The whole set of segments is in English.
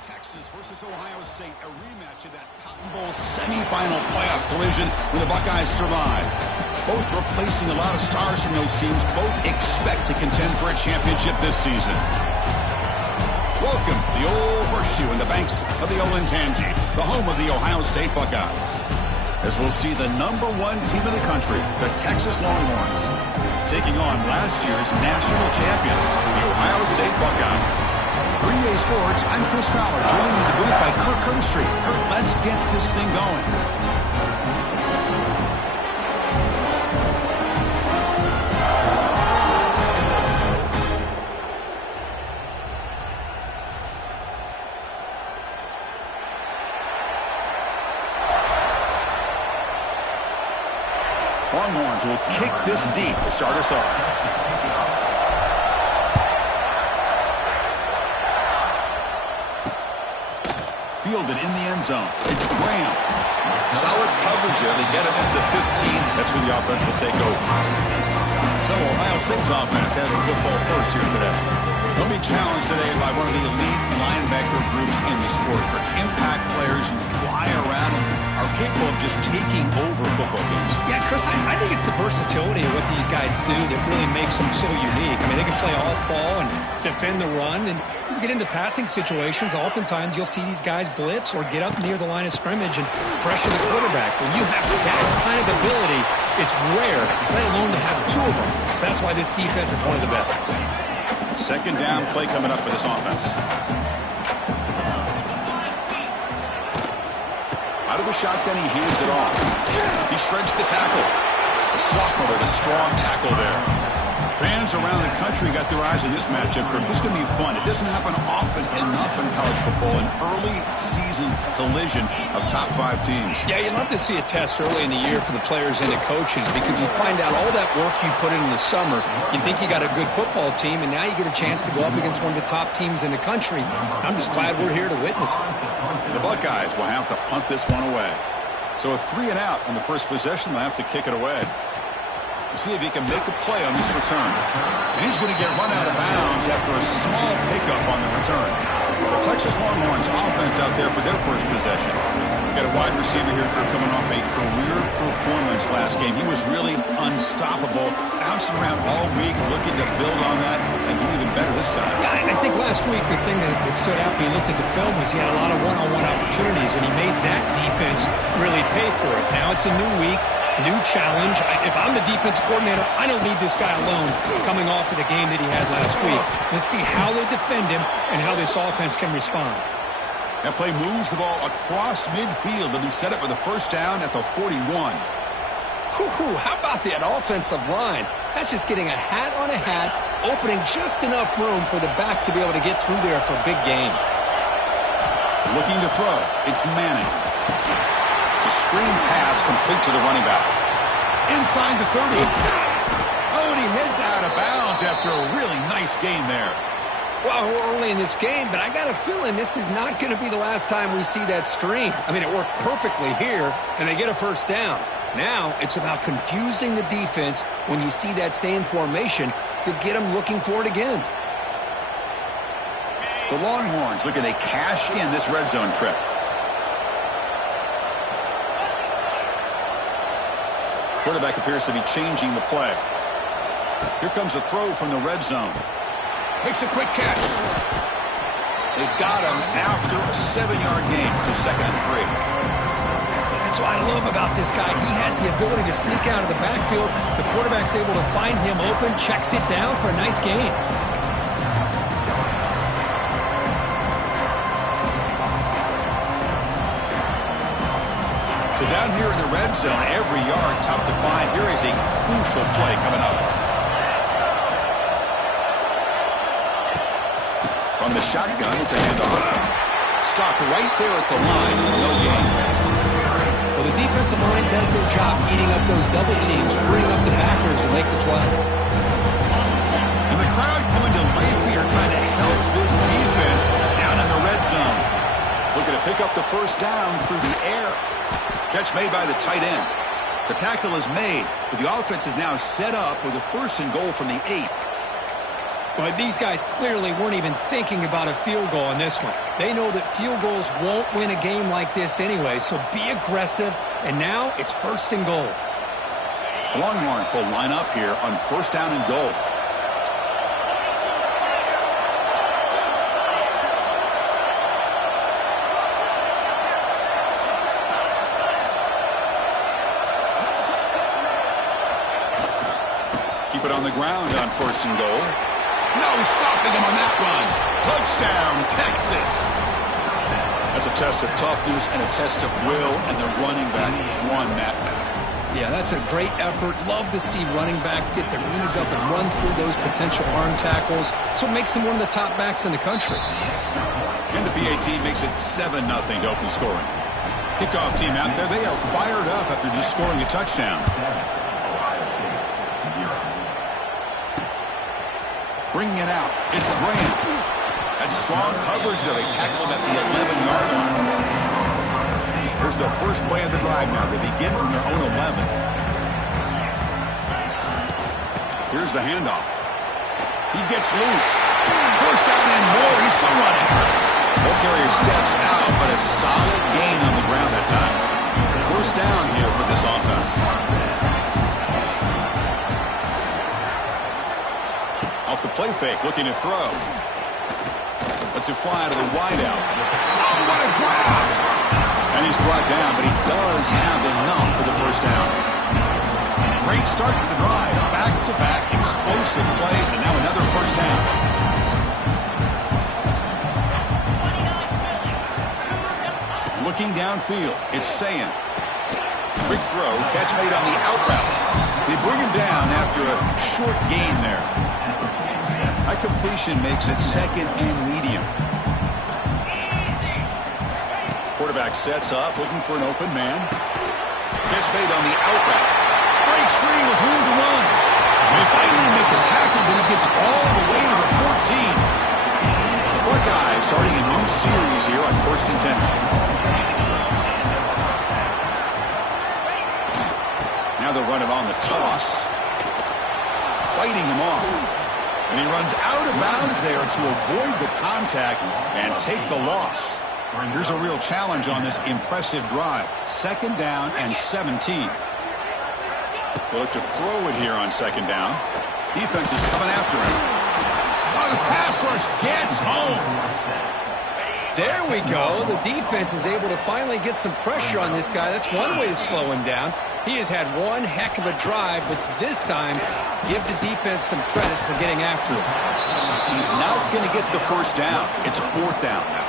Texas versus Ohio State, a rematch of that Cotton Bowl semifinal playoff collision where the Buckeyes survive. Both replacing a lot of stars from those teams. Both expect to contend for a championship this season. Welcome to the Old Horseshoe in the banks of the Olentangy, the home of the Ohio State Buckeyes. As we'll see the #1 team in the country, the Texas Longhorns, taking on last year's national champions, the Ohio State Buckeyes. For EA Sports, I'm Chris Fowler, joined in the booth by Kirk Herbstreit. Kirk, let's get this thing going. Longhorns will kick this deep to start us off. Fielded in the end zone. It's Graham. Solid coverage there. They get him into the 15. That's where the offense will take over. So Ohio State's offense has the football first here today. They'll be challenged today by one of the elite linebacker groups in the sport. For impact players who fly around and are capable of just taking over football games. Yeah, Chris, I think it's the versatility of what these guys do that really makes them so unique. I mean, they can play off ball and defend the run, and you get into passing situations, oftentimes you'll see these guys blitz or get up near the line of scrimmage and pressure the quarterback. When you have that kind of ability, it's rare, let alone to have two of them. So that's why this defense is one of the best. Second down play coming up for this offense. Out of the shotgun, he hands it off. He shreds the tackle. The sophomore with a strong tackle there. Fans around the country got their eyes on this matchup. This is going to be fun. It doesn't happen often enough in college football. An early season collision of top 5 teams. Yeah, you love to see a test early in the year for the players and the coaches because you find out all that work you put in the summer. You think you got a good football team, and now you get a chance to go up against one of the top teams in the country. I'm just glad we're here to witness it. The Buckeyes will have to punt this one away. So with 3 and out on the first possession, they'll have to kick it away. We'll see if he can make a play on this return. And he's going to get run out of bounds after a small pickup on the return. The Texas Longhorns offense out there for their first possession. We've got a wide receiver here coming off a career performance last game. He was really unstoppable, bouncing around all week, looking to build on that and do even better this time. Yeah, I think last week the thing that stood out when you looked at the film was he had a lot of one-on-one opportunities, and he made that defense really pay for it. Now it's a new week. New challenge. If I'm the defensive coordinator, I don't need this guy alone coming off of the game that he had last week. Let's see how they defend him and how this offense can respond. That play moves the ball across midfield. They'll be set up for the first down at the 41. Whew, how about that offensive line? That's just getting a hat on a hat, opening just enough room for the back to be able to get through there for a big gain. Looking to throw. It's Manning. Screen pass complete to the running back. Inside the 30. Oh, and he heads out of bounds after a really nice gain there. Well, we're early in this game, but I got a feeling this is not going to be the last time we see that screen. I mean, it worked perfectly here, and they get a first down. Now, it's about confusing the defense when you see that same formation to get them looking for it again. The Longhorns look at they cash in this red zone trip. Quarterback appears to be changing the play. Here comes a throw from the red zone. Makes a quick catch. They've got him after a 7-yard gain, so 2nd and 3. That's what I love about this guy. He has the ability to sneak out of the backfield. The quarterback's able to find him open, checks it down for a nice gain. So down here in the red zone, every yard tough to find. Here is a crucial play coming up. From the shotgun, it's a handoff. Stopped right there at the line. No gain. Well, the defensive line does their job eating up those double teams, freeing up the backers to make the play. And the crowd coming to life here trying to help this defense down in the red zone. Looking to pick up the first down through the air. Catch made by the tight end. The tackle is made, but the offense is now set up with a 1st and goal from the 8. But these guys clearly weren't even thinking about a field goal on this one. They know that field goals won't win a game like this anyway, so be aggressive, and now it's 1st and goal. Longhorns will line up here on 1st down and goal. Keep it on the ground on 1st and goal. No stopping him on that run. Touchdown, Texas. That's a test of toughness and a test of will, and the running back won that battle. Yeah, that's a great effort. Love to see running backs get their knees up and run through those potential arm tackles. So it makes them one of the top backs in the country. And the PAT makes it 7-0 to open scoring. Kickoff team out there, they are fired up after just scoring a touchdown. Bringing it out, it's Graham. That's strong coverage there. They tackle him at the 11-yard line. Here's the first play of the drive now. They begin from their own 11. Here's the handoff. He gets loose. First down and more. He's still running. Ball carrier steps out, but a solid gain on the ground that time. First down here for this offense. Off the play fake, looking to throw. Lets it fly to the wideout. Oh, what a grab! And he's brought down, but he does have enough for the first down. Great start to the drive. Back-to-back explosive plays, and now another first down. Looking downfield, it's Sayin. Quick throw, catch made on the out route. They bring him down after a short gain there. High completion makes it 2nd and medium. Quarterback sets up, looking for an open man. Catch made on the out route. Breaks free with room to run. They finally make the tackle, but he gets all the way to the 14. The Buckeyes starting a new series here on 1st and 10. Now they'll run it on the toss. Fighting him off. And he runs out of bounds there to avoid the contact and take the loss. Here's a real challenge on this impressive drive. 2nd down and 17. They look to throw it here on 2nd down. Defense is coming after him. Oh, the pass rush gets home. There we go. The defense is able to finally get some pressure on this guy. That's one way to slow him down. He has had one heck of a drive, but this time, give the defense some credit for getting after him. He's not going to get the first down. It's 4th down now.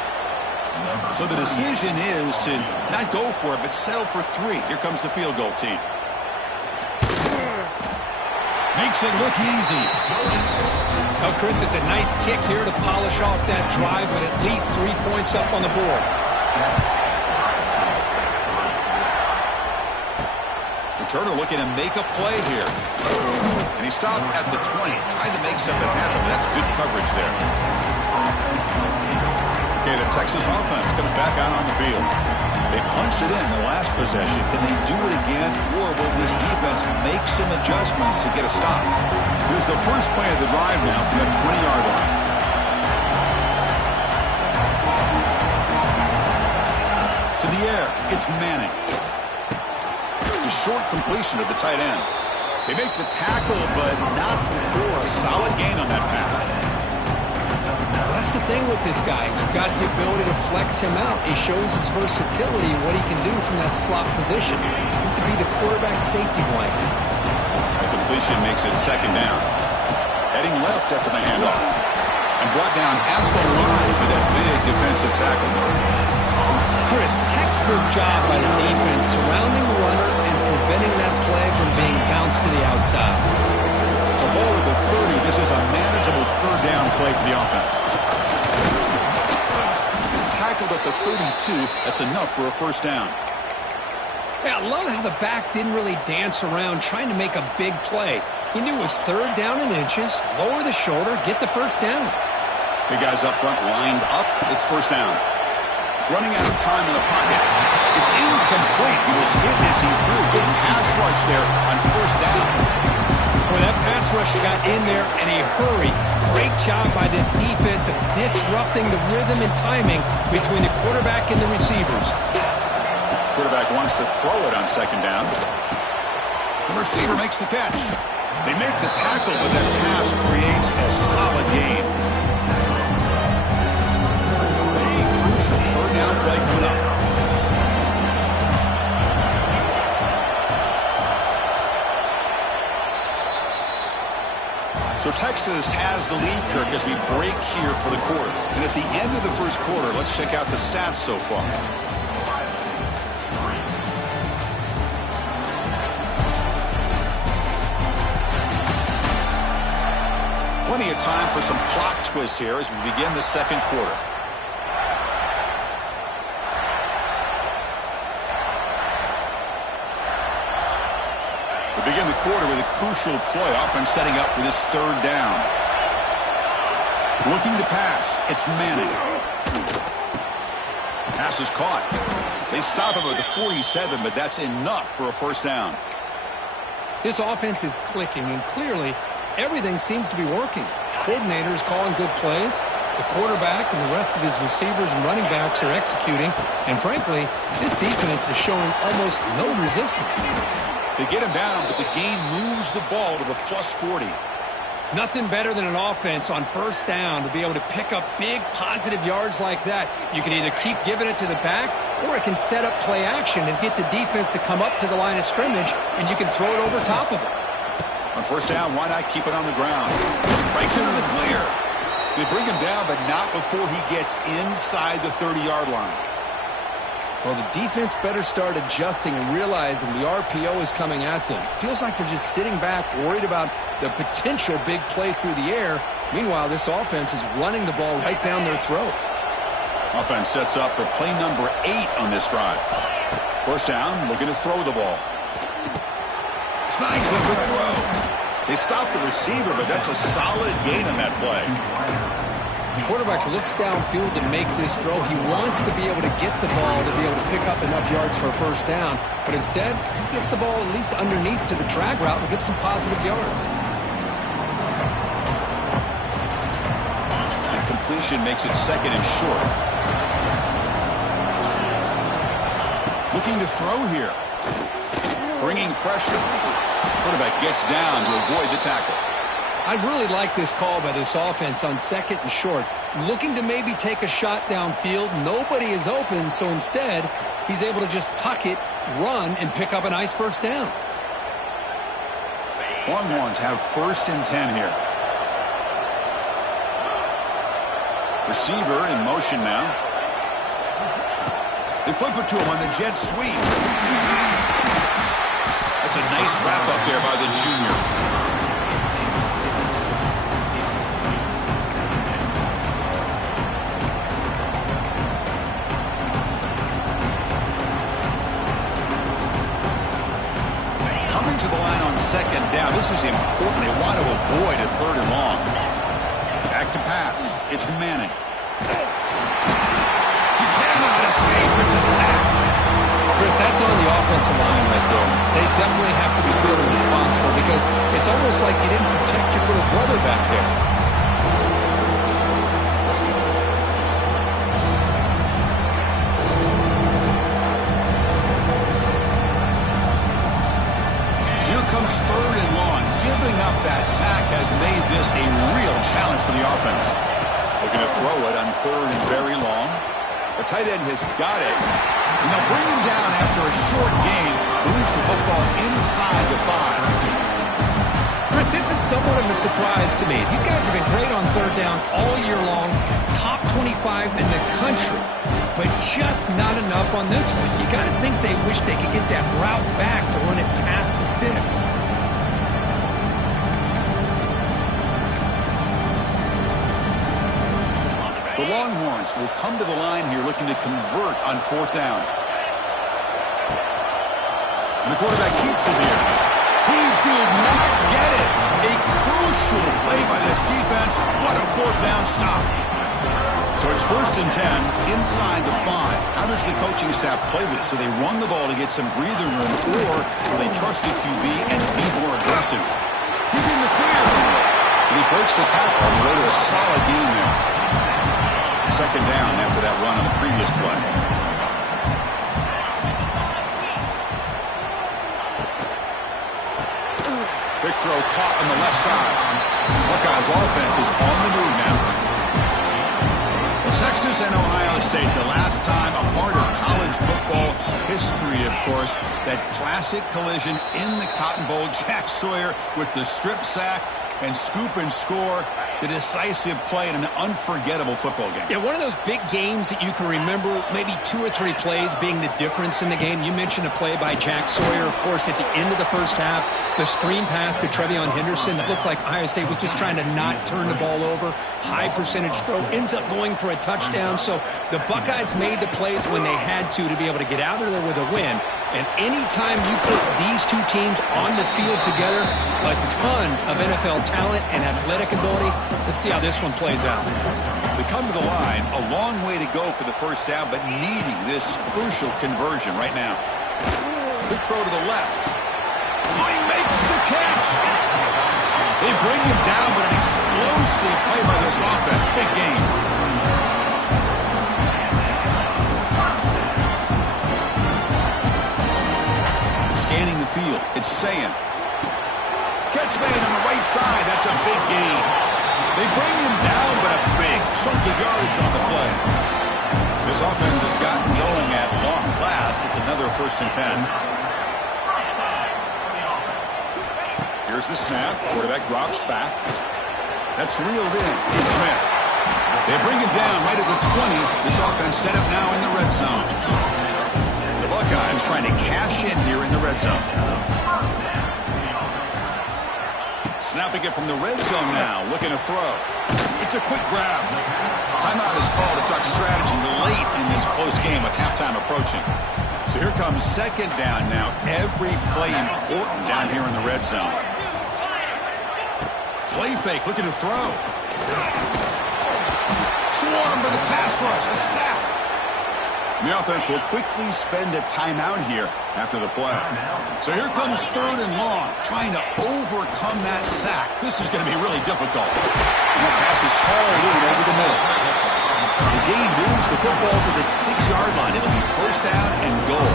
So the decision is to not go for it, but settle for 3. Here comes the field goal team. Makes it look easy. Oh, Chris, it's a nice kick here to polish off that drive with at least 3 points up on the board. Turner looking to make a play here. And he stopped at the 20, trying to make something happen. That's good coverage there. Okay, the Texas offense comes back out on the field. They punched it in the last possession. Can they do it again, or will this defense make some adjustments to get a stop? Here's the first play of the drive now from the 20-yard line. To the air, it's Manning. Short completion of the tight end. They make the tackle, but not before a solid gain on that pass. That's the thing with this guy. You've got the ability to flex him out. He shows his versatility, what he can do from that slot position. He could be the quarterback safety blanket. The completion makes it 2nd down. Heading left after the handoff. And brought down at the line with that big defensive tackle. Chris, textbook job by the defense surrounding the runner and preventing that play from being bounced to the outside. So ball at the 30. This is a manageable 3rd down play for the offense. Tackled at the 32. That's enough for a first down. Yeah, I love how the back didn't really dance around trying to make a big play. He knew it was 3rd down and inches, lower the shoulder, get the first down. Big guys up front lined up. It's first down. Running out of time in the pocket. It's incomplete. He was hit as he threw. Good pass rush there on 1st down. When that pass rush got in there in a hurry. Great job by this defense of disrupting the rhythm and timing between the quarterback and the receivers. Quarterback wants to throw it on second down. The receiver makes the catch. They make the tackle, but that pass creates a solid gain. Crucial third down play coming up. So Texas has the lead, Kirk, as we break here for the quarter. And at the end of the first quarter, let's check out the stats so far. Plenty of time for some plot twists here as we begin the second quarter. We begin the quarter with a crucial play, offense setting up for this third down. Looking to pass. It's Manning. Pass is caught. They stop him at the 47, but that's enough for a first down. This offense is clicking, and clearly everything seems to be working. The coordinator is calling good plays. The quarterback and the rest of his receivers and running backs are executing. And frankly, this defense is showing almost no resistance. They get him down, but the gain moves the ball to the plus 40. Nothing better than an offense on first down to be able to pick up big positive yards like that. You can either keep giving it to the back, or it can set up play action and get the defense to come up to the line of scrimmage, and you can throw it over top of it. On first down, why not keep it on the ground? Breaks into the clear. They bring him down, but not before he gets inside the 30-yard line. Well, the defense better start adjusting and realizing the RPO is coming at them. Feels like they're just sitting back, worried about the potential big play through the air. Meanwhile, this offense is running the ball right down their throat. Offense sets up for play number 8 on this drive. First down, looking to throw the ball. Snags a good throw. They stop the receiver, but that's a solid gain on that play. The quarterback looks downfield to make this throw. He wants to be able to get the ball to be able to pick up enough yards for a first down. But instead, he gets the ball at least underneath to the drag route and gets some positive yards. And completion makes it second and short. Looking to throw here. Bringing pressure. Quarterback gets down to avoid the tackle. I really like this call by this offense on second and short. Looking to maybe take a shot downfield. Nobody is open, so instead, he's able to just tuck it, run, and pick up a nice first down. Longhorns have first and 10 here. Receiver in motion now. They flip it to him on the jet sweep. That's a nice wrap up there by the junior. Coming to the line on second down. This is important. They want to avoid a third and long. Back to pass. It's Manning. He cannot escape. It's a sack. Chris, that's on the offensive line right there. They definitely have to be feeling responsible because it's almost like you didn't protect your little brother back there. So here comes third and long. Giving up that sack has made this a real challenge for the offense. Looking to throw it on third and very long. The tight end has got it. And they'll bring him down after a short gain. Moves the football inside the 5. Chris, this is somewhat of a surprise to me. These guys have been great on third down all year long. Top 25 in the country. But just not enough on this one. You got to think they wish they could get that route back to run it past the sticks. The Longhorns will come to the line here looking to convert on fourth down. And the quarterback keeps it here. He did not get it. A crucial play by this defense. What a fourth down stop. So it's first and 10 inside the 5. How does the coaching staff play this? So they run the ball to get some breathing room, or will they trust the QB and be more aggressive? He's in the clear. And he breaks the tackle on the way to a solid gain there. Second down after that run on the previous play. Big throw caught on the left side. Buckeyes offense is on the move now. Well, Texas and Ohio State, the last time a part of college football history, of course, that classic collision in the Cotton Bowl. Jack Sawyer with the strip sack and scoop and score. The decisive play in an unforgettable football game. Yeah, one of those big games that you can remember, maybe 2 or 3 plays being the difference in the game. You mentioned a play by Jack Sawyer, of course, at the end of the first half. The screen pass to Trevion Henderson that looked like Ohio State was just trying to not turn the ball over. High percentage throw, ends up going for a touchdown. So the Buckeyes made the plays when they had to be able to get out of there with a win. And anytime you put these two teams on the field together, a ton of NFL talent and athletic ability. Let's see how this one plays out. They come to the line, a long way to go for the first down, but needing this crucial conversion right now. Big throw to the left. Oh, he makes the catch. They bring him down, but an explosive play by this offense. Big game. Scanning the field, it's Sayin. Catch made on the right side. That's a big gain. They bring him down, but a big chunk of yardage on the play. This offense has gotten going at long last. It's another 1st and 10. Here's the snap. Quarterback drops back. That's reeled in. Smith. They bring him down right at the 20. This offense set up now in the red zone. The Buckeyes trying to cash in here in the red zone. Snapping it from the red zone now, looking to throw. It's a quick grab. Timeout is called to talk strategy late in this close game with halftime approaching. So here comes second down now. Every play important down here in the red zone. Play fake, looking to throw. Swarm for the pass rush, a sack. The offense will quickly spend a timeout here after the play. So here comes 3rd and long, trying to overcome that sack. This is going to be really difficult. And that pass is hauled in over the middle. The gain moves the football to the 6-yard line. It'll be 1st down and goal.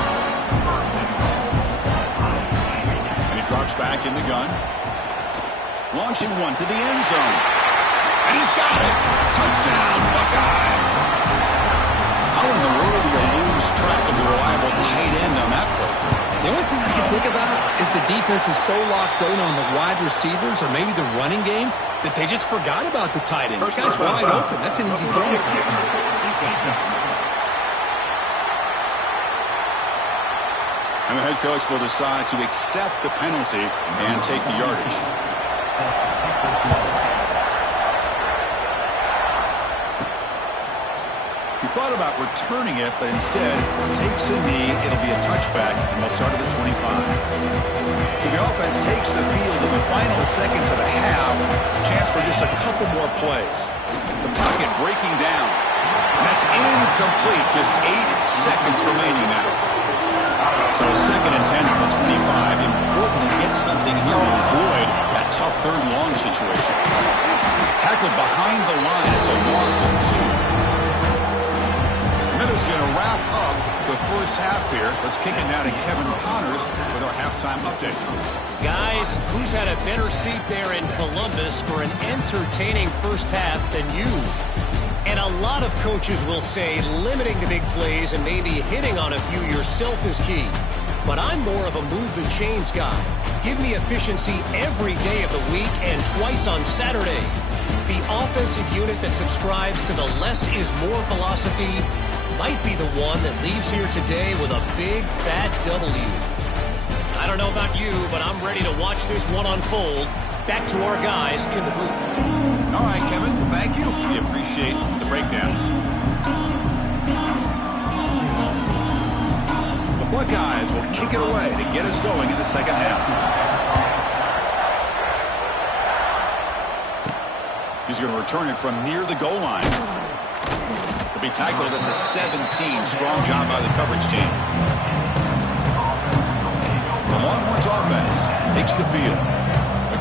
And he drops back in the gun. Launching one to the end zone. And he's got it. Touchdown, Buckeyes. How in the world do you lose track of the reliable tight end on that play? The only thing I can think about is the defense is so locked in on the wide receivers or maybe the running game that they just forgot about the tight end. The guy's wide open. That's an easy throw. And the head coach will decide to accept the penalty and take the yardage. He thought about returning it, but instead takes a knee. It'll be a touchback, and they'll start at the 25. So the offense takes the field in the final seconds of the half. Chance for just a couple more plays. The pocket breaking down. And that's incomplete. Just 8 seconds remaining now. So 2nd and 10 from the 25. Important to get something here to avoid that tough 3rd and long situation. Tackled behind the line. It's a loss of 2. Is going to wrap up the first half here. Let's kick it now to Kevin Connors with our halftime update. Guys, who's had a better seat there in Columbus for an entertaining first half than you? And a lot of coaches will say limiting the big plays and maybe hitting on a few yourself is key. But I'm more of a move the chains guy. Give me efficiency every day of the week and twice on Saturday. The offensive unit that subscribes to the less is more philosophy might be the one that leaves here today with a big, fat W. I don't know about you, but I'm ready to watch this one unfold. Back to our guys in the booth. All right, Kevin, thank you. We appreciate the breakdown. The Buckeyes will kick it away to get us going in the second half. He's going to return it from near the goal line. He'll be tackled at the 17. Strong job by the coverage team. The Longhorns offense takes the field.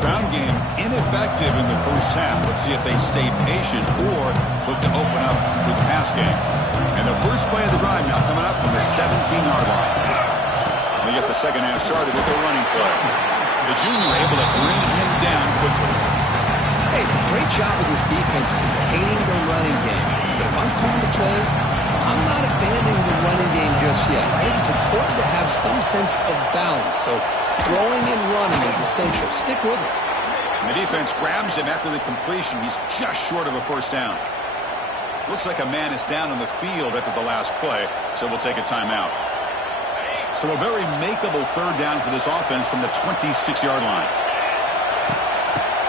ground game ineffective in the first half. Let's see if they stay patient or look to open up with pass game. And the first play of the drive now coming up from the 17-yard line. We get the second half started with a running play. The junior able to bring him down quickly. Hey, it's a great job of this defense containing the running game. But if I'm calling the plays, I'm not abandoning the running game just yet. I think it's important to have some sense of balance. So throwing and running is essential. Stick with it. And the defense grabs him after the completion. He's just short of a first down. Looks like a man is down on the field after the last play, so we'll take a timeout. So a very makeable third down for this offense from the 26-yard line.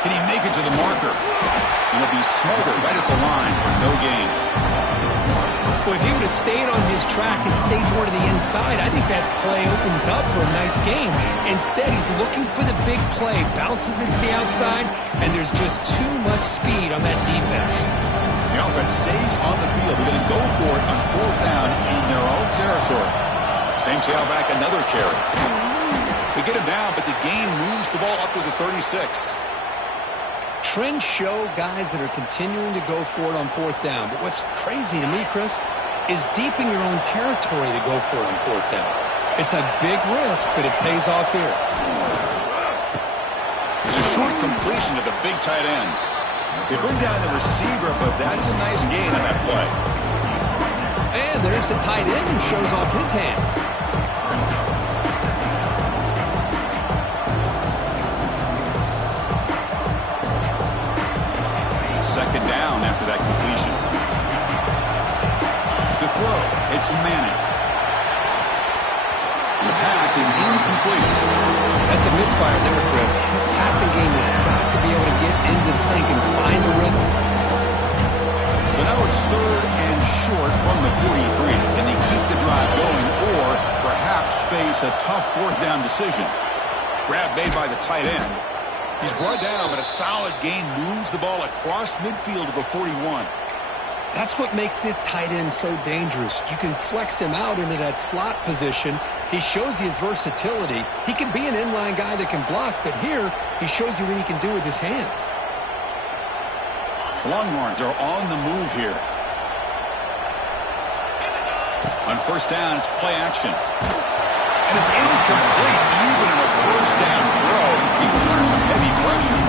Can he make it to the marker? And he'll be smothered right at the line for no gain. Well, if he would have stayed on his track and stayed more to the inside, I think that play opens up for a nice game. Instead, he's looking for the big play, bounces it to the outside, and there's just too much speed on that defense. The offense stays on the field. They're going to go for it on fourth down in their own territory. Same tailback, another carry. They get him down, but the gain moves the ball up to the 36. Trends show guys that are continuing to go for it on fourth down. But what's crazy to me, Chris, is deep in your own territory to go for it on fourth down. It's a big risk, but it pays off here. It's a short completion to the big tight end. They bring down the receiver, but that's a nice gain on that play. And there's the tight end who shows off his hands. Second down after that completion. To throw, it's Manning. The pass is incomplete. That's a misfire there, Chris. This passing game has got to be able to get into sync and find a rhythm. So now it's third and short from the 43. Can they keep the drive going or perhaps face a tough fourth down decision? Grab made by the tight end. He's brought down, but a solid gain moves the ball across midfield to the 41. That's what makes this tight end so dangerous. You can flex him out into that slot position. He shows you his versatility. He can be an inline guy that can block, but here he shows you what he can do with his hands. Longhorns are on the move here. On first down, it's play action. And it's incomplete, even in a first down throw. He was under some heavy pressure.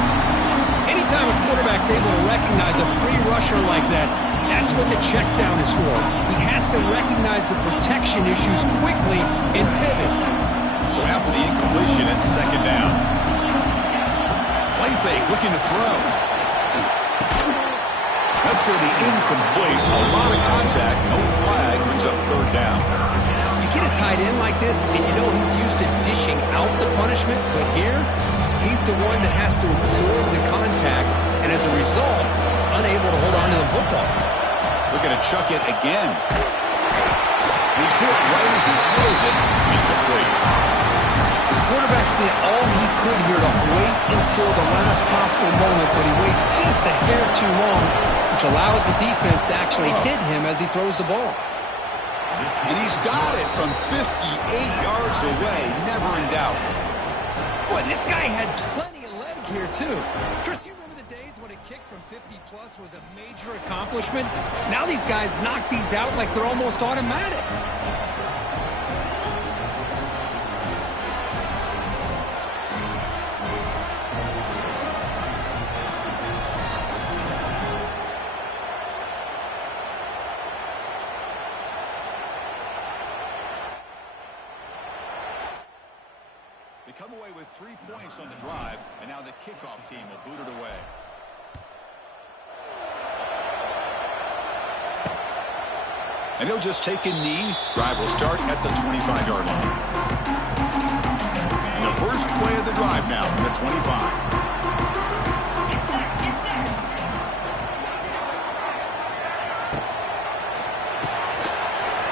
Anytime a quarterback's able to recognize a free rusher like that, that's what the check down is for. He has to recognize the protection issues quickly and pivot. So after the incompletion, it's second down. Play fake, looking to throw. That's going to be incomplete. A lot of contact, no flag, brings up third down. You get a tight end like this, and you know he's used to dishing out the punishment, but here, he's the one that has to absorb the contact, and as a result, he's unable to hold on to the football. Looking to chuck it again. He's hit right as he throws it. Incomplete. The quarterback did all he could here to wait until the last possible moment, but he waits just a hair too long, which allows the defense to actually hit him as he throws the ball. And he's got it from 58 yards away, never in doubt. Boy, this guy had plenty of leg here, too. Chris, you remember the days when a kick from 50-plus was a major accomplishment? Now these guys knock these out like they're almost automatic. They come away with 3 points on the drive, and now the kickoff team will boot it away. And he'll just take a knee. Drive will start at the 25-yard line. And the first play of the drive now from the 25.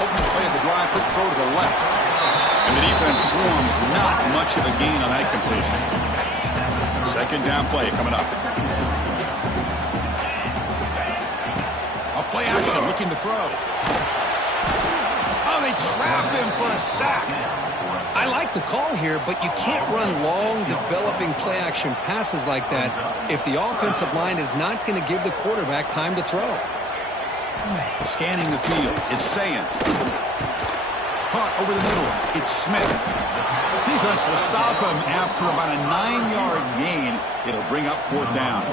Open play of the drive, quick throw to the left. And the defense swarms, not much of a gain on that completion. Second down play coming up. A play action, looking to throw. Oh, they trap him for a sack. I like the call here, but you can't run long, developing play-action passes like that if the offensive line is not going to give the quarterback time to throw. Scanning the field, it's Sayan. Caught over the middle, it's Smith. Defense will stop him after about a 9-yard gain. It'll bring up 4th down.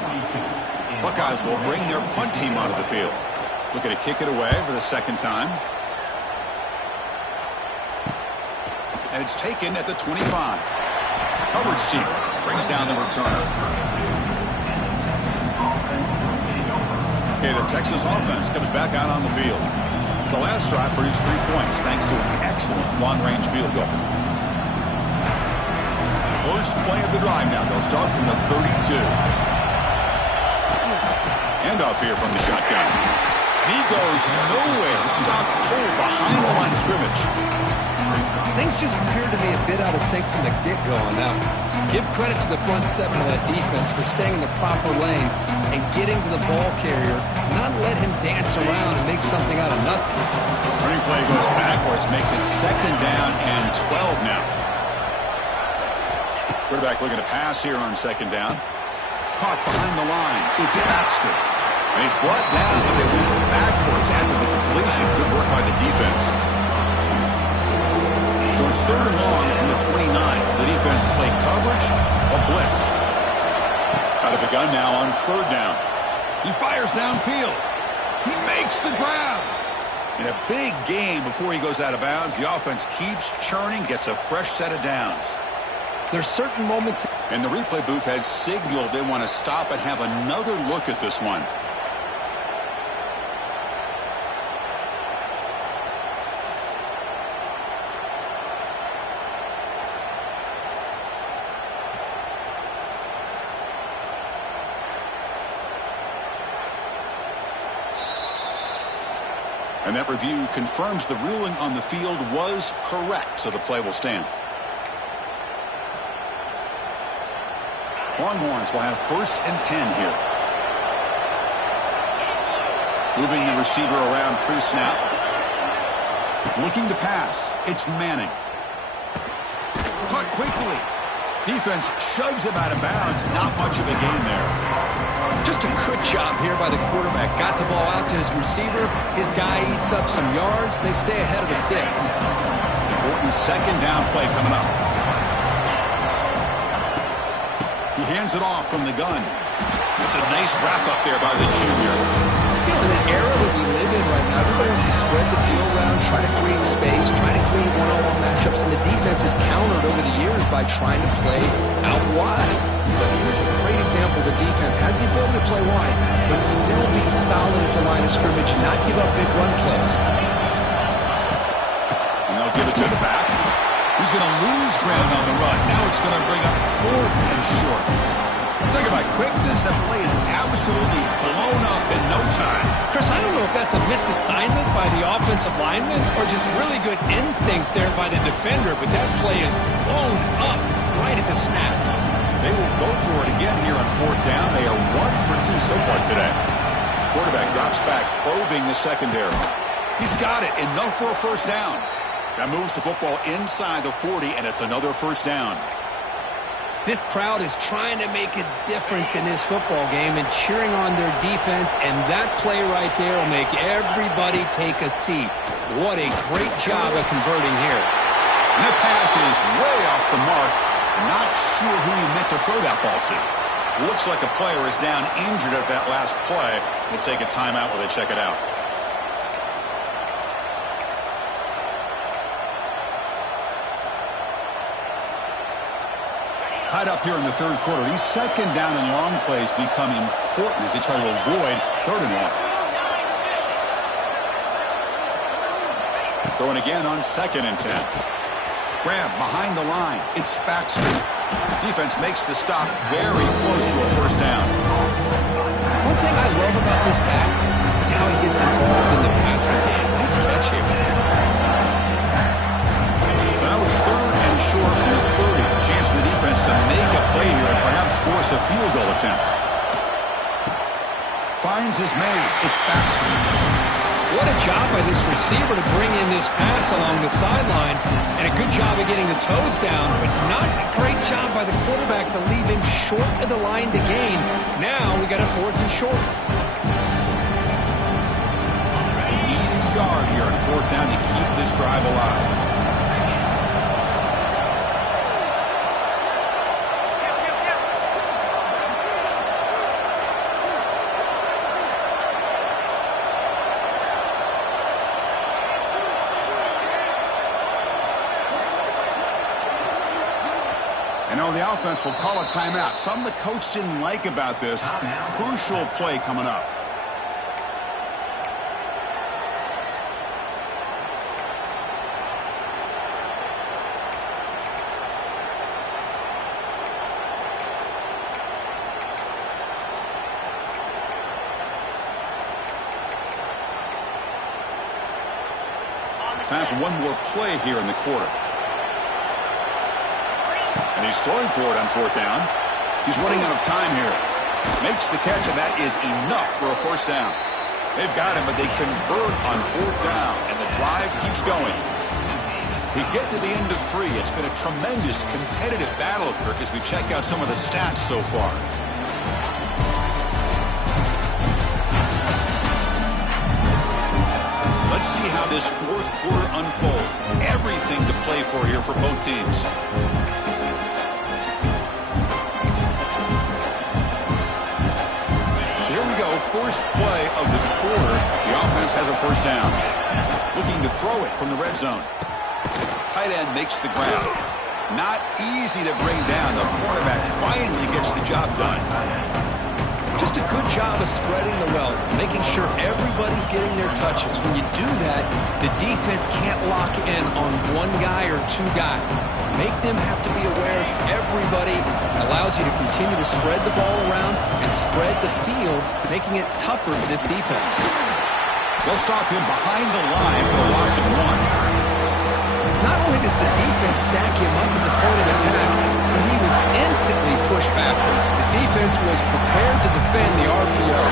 Buckeyes will bring their punt team onto the field. Looking to kick it away for the 2nd time. And it's taken at the 25. Coverage team brings down the returner. Okay, the Texas offense comes back out on the field. The last drive produced 3 points thanks to an excellent long-range field goal. First play of the drive now. They'll start from the 32. Handoff here from the shotgun. He goes nowhere to stop cold behind the line of scrimmage. Things just appeared to me a bit out of sync from the get-go on that one. Give credit to the front 7 of that defense for staying in the proper lanes and getting to the ball carrier, not let him dance around and make something out of nothing. Running play goes backwards, makes it 2nd down and 12 now. Quarterback looking to pass here on 2nd down. Caught behind the line. It's Baxter. And he's brought down, but they went backwards after the completion. Good work by the defense. So it's 3rd and long from the 29. The defense play coverage or blitz. Out of the gun now on 3rd down. He fires downfield. He makes the grab. In a big game before he goes out of bounds, the offense keeps churning, gets a fresh set of downs. There's certain moments. And the replay booth has signaled they want to stop and have another look at this one. And that review confirms the ruling on the field was correct, so the play will stand. Longhorns will have 1st and 10 here. Moving the receiver around pre-snap. Looking to pass. It's Manning. Caught quickly. Defense shoves him out of bounds. Not much of a gain there. Just a good job here by the quarterback. Got the ball out to his receiver. His guy eats up some yards. They stay ahead of the sticks. Important 2nd down play coming up. He hands it off from the gun. It's a nice wrap-up there by the junior. You know, in the era that we live in right now, everybody wants to spread the field around, try to create space, try to create one-on-one matchups, and the defense has countered over the years by trying to play out wide. But here's a great example. The defense has the ability to play wide, but still be solid at the line of scrimmage and not give up big run plays. And they'll give it to the back. He's going to lose ground on the run. Now it's going to bring up 4th and short. Talking about quickness, that play is absolutely blown up in no time. Chris, I don't know if that's a misassignment by the offensive lineman or just really good instincts there by the defender, but that play is blown up right at the snap. They will go for it again here on 4th down. They are 1 for 2 so far today. Quarterback drops back, probing the secondary. He's got it, enough for a 1st down. That moves the football inside the 40, and it's another 1st down. This crowd is trying to make a difference in this football game and cheering on their defense, and that play right there will make everybody take a seat. What a great job of converting here. And that pass is way off the mark. Not sure who he meant to throw that ball to. Looks like a player is down injured at that last play. We'll take a timeout while they check it out. Tied up here in the 3rd quarter. These 2nd down and long plays become important as they try to avoid 3rd and long. Throwing again on 2nd and 10. Grab behind the line. It's Baxter. Defense makes the stop very close to a 1st down. One thing I love about this back is how he gets involved in the passing game. Nice catch here. So now it's 3rd and short from the 30. Chance for the defense to make a play here and perhaps force a field goal attempt. Finds his man. It's Baxter. What a job by this receiver to bring in this pass along the sideline, and a good job of getting the toes down, but not a great job by the quarterback to leave him short of the line to gain. Now we got a 4th and short. They need a yard here on 4th down to keep this drive alive. And now the offense will call a timeout. Something the coach didn't like about this. Crucial play coming up. Time for one more play here in the quarter. And he's throwing for it on 4th down. He's running out of time here. Makes the catch, and that is enough for a 1st down. They've got him, but they convert on 4th down, and the drive keeps going. We get to the end of 3. It's been a tremendous competitive battle, Kirk, as we check out some of the stats so far. Let's see how this 4th quarter unfolds. Everything to play for here for both teams. First play of the quarter, the offense has a 1st down. Looking to throw it from the red zone. Tight end makes the grab. Not easy to bring down. The quarterback finally gets the job done. Just a good job of spreading the wealth, making sure everybody's getting their touches. When you do that, the defense can't lock in on one guy or 2 guys. Make them have to be aware of everybody. It allows you to continue to spread the ball around and spread the field, making it tougher for this defense. They'll stop him behind the line for a loss of 1. Not only does the defense stack him up at the point of attack, but he was instantly pushed backwards. The defense was prepared to defend the RPO.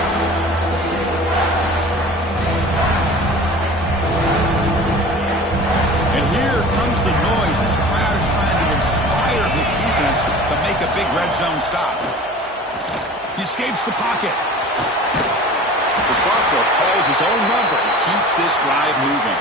And here comes the noise. This crowd is trying to inspire this defense to make a big red zone stop. He escapes the pocket. The sophomore calls his own number and keeps this drive moving.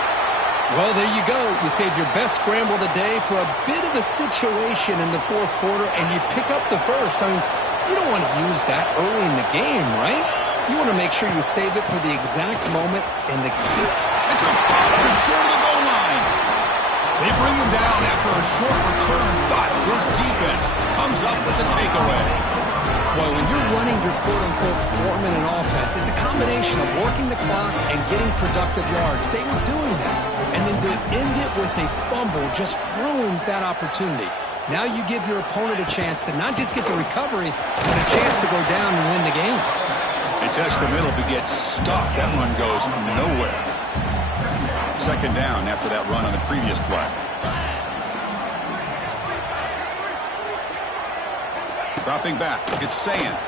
Well, there you go. You save your best scramble of the day for a bit of a situation in the 4th quarter, and you pick up the 1st. I mean, you don't want to use that early in the game, right? You want to make sure you save it for the exact moment and the key. It's a foul short of the goal line. They bring him down after a short return, but his defense comes up with the takeaway. Well, when you're running your quote-unquote four-minute offense, it's a combination of working the clock and getting productive yards. They were doing that. And then to end it with a fumble just ruins that opportunity. Now you give your opponent a chance to not just get the recovery, but a chance to go down and win the game. They test the middle but get stuffed. That run goes nowhere. 2nd down after that run on the previous play. Dropping back, it's Sand.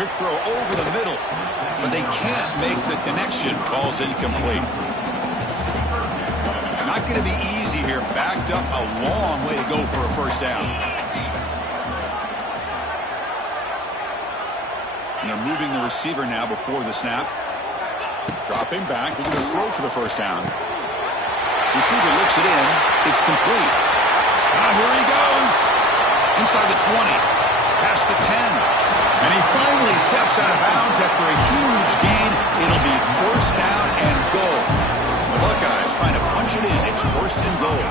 Quick throw over the middle, but they can't make the connection. Ball's incomplete. Not going to be easy here. Backed up a long way to go for a 1st down. And they're moving the receiver now before the snap. Dropping back, looking to throw for the 1st down. Receiver looks it in. It's complete. Now here he goes. Inside the 20. Past the 10. And he finally steps out of bounds after a huge gain. It'll be 1st down and goal. The Buckeyes trying to punch it in. It's 1st and goal.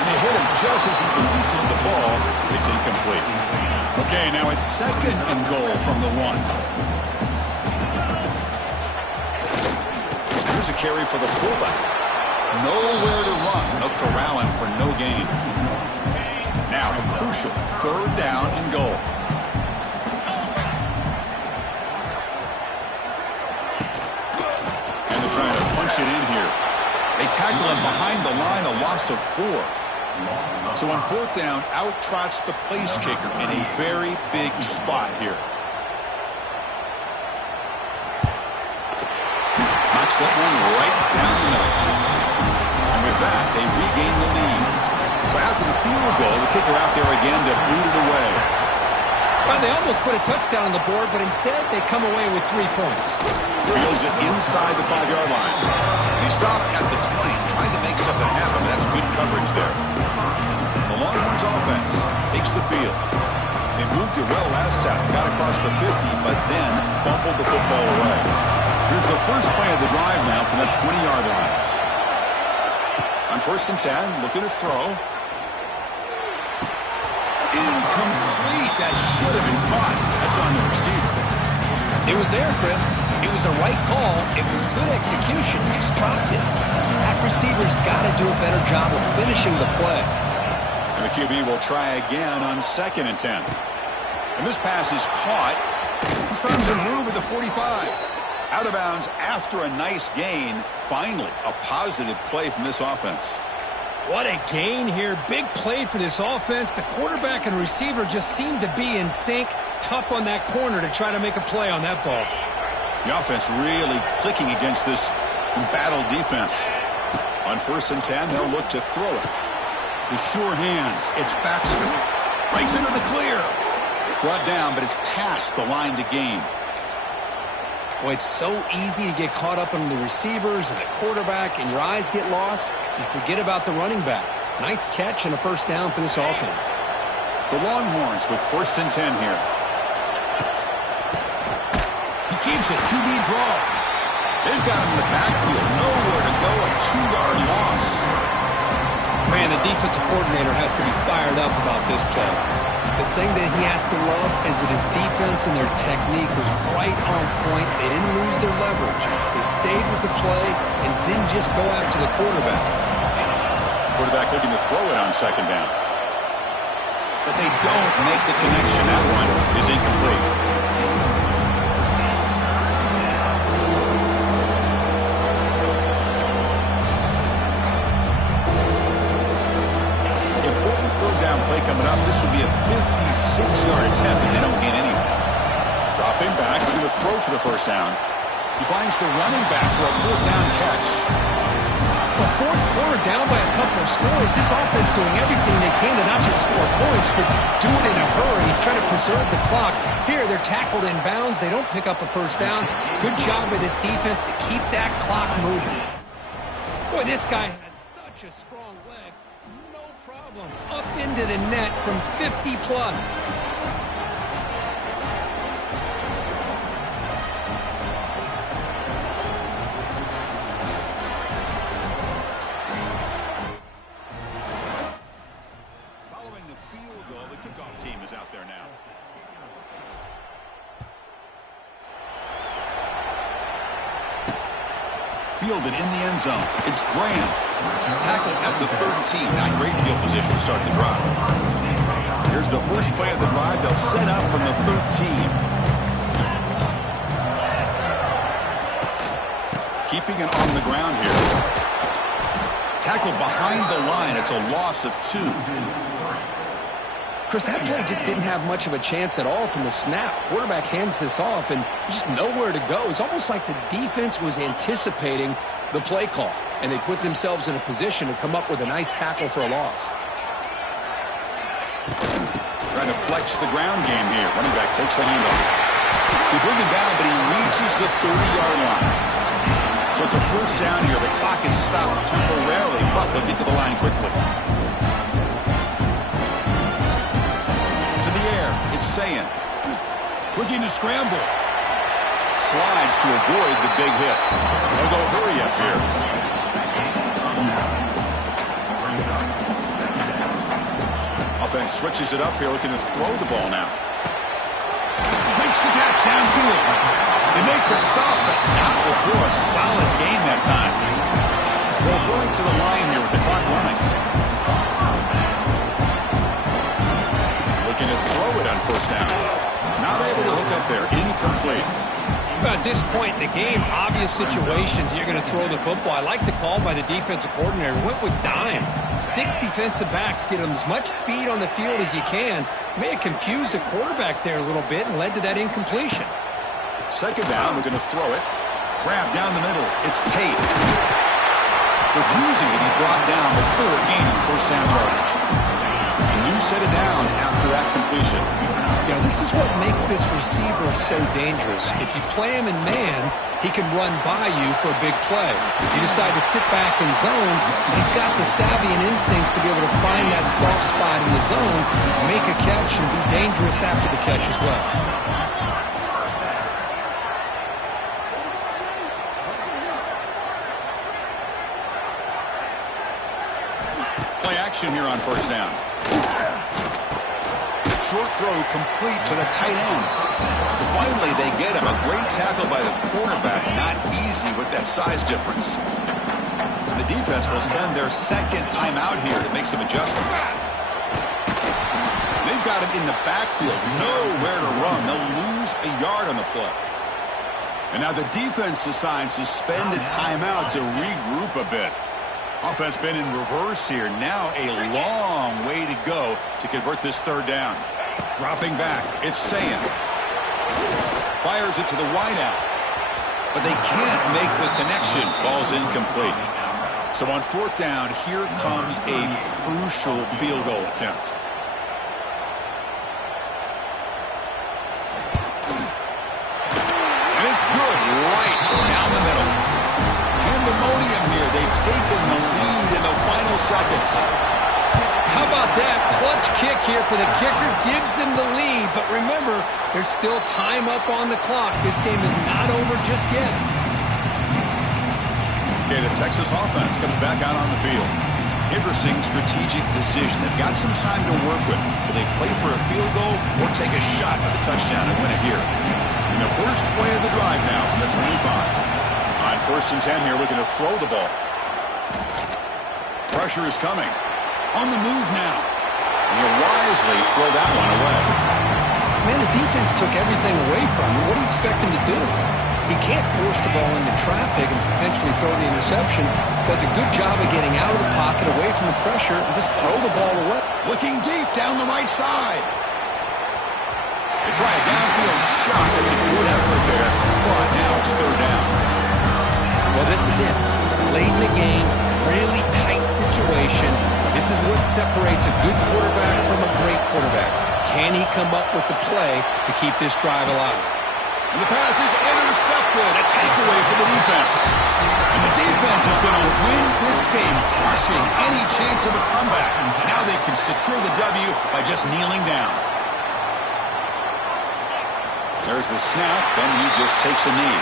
And they hit him just as he releases the ball. It's incomplete. Okay, now it's 2nd and goal from the 1. Here's a carry for the fullback. Nowhere to run. They'll corral him for no gain. Now a crucial 3rd down and goal. And they're trying to punch it in here. They tackle him behind the line, a loss of 4. So on 4th down, out trots the place kicker in a very big spot here. Sent one right down the middle. And with that, they regain the lead. So after the field goal, the kicker out there again to boot it away. Well, they almost put a touchdown on the board, but instead they come away with 3 points. Fields it inside the 5-yard line. He stopped at the 20, trying to make something happen. That's good coverage there. The Longhorns offense takes the field. They moved it well last time, got across the 50, but then fumbled the football away. Here's the first play of the drive now from the 20-yard line. On 1st and 10, looking to throw. Incomplete. That should have been caught. That's on the receiver. It was there, Chris. It was the right call. It was good execution. He just dropped it. That receiver's got to do a better job of finishing the play. And the QB will try again on 2nd and 10. And this pass is caught. He's found some room at the 45. Out of bounds after a nice gain. Finally, a positive play from this offense. What a gain here. Big play for this offense. The quarterback and receiver just seemed to be in sync. Tough on that corner to try to make a play on that ball. The offense really clicking against this embattled defense. On 1st and 10, they'll look to throw it. The sure hands. It's Baxter. Breaks into the clear. Brought down, but it's past the line to gain. Boy, it's so easy to get caught up on the receivers and the quarterback, and your eyes get lost. You forget about the running back. Nice catch and a 1st down for this offense. The Longhorns with 1st and 10 here. He keeps it. QB draw. They've got him in the backfield. Nowhere to go. A 2-yard loss. Man, the defensive coordinator has to be fired up about this play. The thing that he has to love is that his defense and their technique was right on point. They didn't lose their leverage. They stayed with the play and didn't just go after the quarterback. Quarterback looking to throw it on 2nd down. But they don't make the connection. That one is incomplete. Important 3rd down play coming up. This would be a 56-yard attempt, but they don't gain anything. Dropping back, looking to throw for the 1st down. He finds the running back for a 4th down catch. Well, 4th quarter down by a couple of scores. This offense doing everything they can to not just score points, but do it in a hurry, try to preserve the clock. Here, they're tackled in bounds. They don't pick up a 1st down. Good job by this defense to keep that clock moving. Boy, this guy has such a strong leg. No problem. Up into the net from 50-plus. Fielded in the end zone. It's Graham. Tackled at the 13. Not great field position to start the drive. Here's the first play of the drive. They'll set up from the 13. Keeping it on the ground here. Tackled behind the line. It's a loss of 2. Chris, that play just didn't have much of a chance at all from the snap. Quarterback hands this off, and there's just nowhere to go. It's almost like the defense was anticipating the play call, and they put themselves in a position to come up with a nice tackle for a loss. Trying to flex the ground game here. Running back takes the handoff. They bring him down, but he reaches the 30-yard line. So it's a 1st down here. The clock is stopped temporarily, but they'll get to the line quickly. It's Sayin. Looking to scramble. Slides to avoid the big hit. They'll go hurry up here. Offense switches it up here, looking to throw the ball now. Makes the catch downfield. They make the stop, but not before a solid gain that time. They'll hurry to the line here with the clock running. Looking to throw it on 1st down. Not able to hook up there. Incomplete. At this point in the game, obvious situations, you're going to throw the football. I like the call by the defensive coordinator. Went with dime. 6 defensive backs, get them as much speed on the field as you can. May have confused the quarterback there a little bit and led to that incompletion. 2nd down, we're going to throw it. Grab down the middle. It's Tate. Refusing to be brought down before gaining first down yardage. A new set of downs after that completion. Yeah, this is what makes this receiver so dangerous. If you play him in man, he can run by you for a big play. If you decide to sit back in zone, he's got the savvy and instincts to be able to find that soft spot in the zone, make a catch, and be dangerous after the catch as well. Play action here on first down. Short throw complete to the tight end. Finally, they get him. A great tackle by the quarterback. Not easy with that size difference. The defense will spend their second timeout here to make some adjustments. They've got him in the backfield. Nowhere to run. They'll lose a yard on the play. And now the defense decides to spend a timeout to regroup a bit. Offense been in reverse here. Now a long way to go to convert this third down. Dropping back, it's Sayan. Fires it to the wideout. But they can't make the connection. Ball's incomplete. So on fourth down, here comes a crucial field goal attempt. And it's good right down the middle. Pandemonium here. They've taken the lead in the final seconds. How about that? Clutch kick here for the kicker. Gives them the lead. But remember, there's still time up on the clock. This game is not over just yet. Okay, the Texas offense comes back out on the field. Interesting strategic decision. They've got some time to work with. Will they play for a field goal or take a shot at the touchdown and win it here? In the first play of the drive now from the 25. On first and 10 here, looking to throw the ball. Pressure is coming. On the move now. And he'll wisely throw that one away. Man, the defense took everything away from him. What do you expect him to do? He can't force the ball into traffic and potentially throw the interception. Does a good job of getting out of the pocket, away from the pressure, and just throw the ball away. Looking deep down the right side. They try a downfield shot. That's a good effort there. But now it's third down. Well, this is it. Late in the game, really tight situation. This is what separates a good quarterback from a great quarterback. Can he come up with the play to keep this drive alive? And the pass is intercepted. A takeaway for the defense. And the defense is going to win this game, crushing any chance of a comeback. Now they can secure the W by just kneeling down. There's the snap, and he just takes a knee.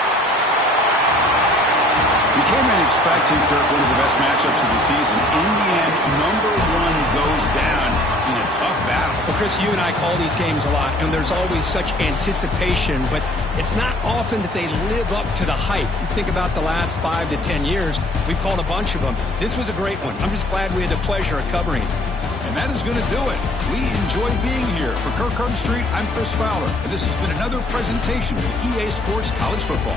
You came in expecting, Kirk, one of the best matchups of the season. In the end, number one goes down in a tough battle. Well, Chris, you and I call these games a lot, and there's always such anticipation, but it's not often that they live up to the hype. You think about the last 5 to 10 years, we've called a bunch of them. This was a great one. I'm just glad we had the pleasure of covering it. And that is going to do it. We enjoy being here. For Kirk Herbstreit, I'm Chris Fowler, and this has been another presentation of EA Sports College Football.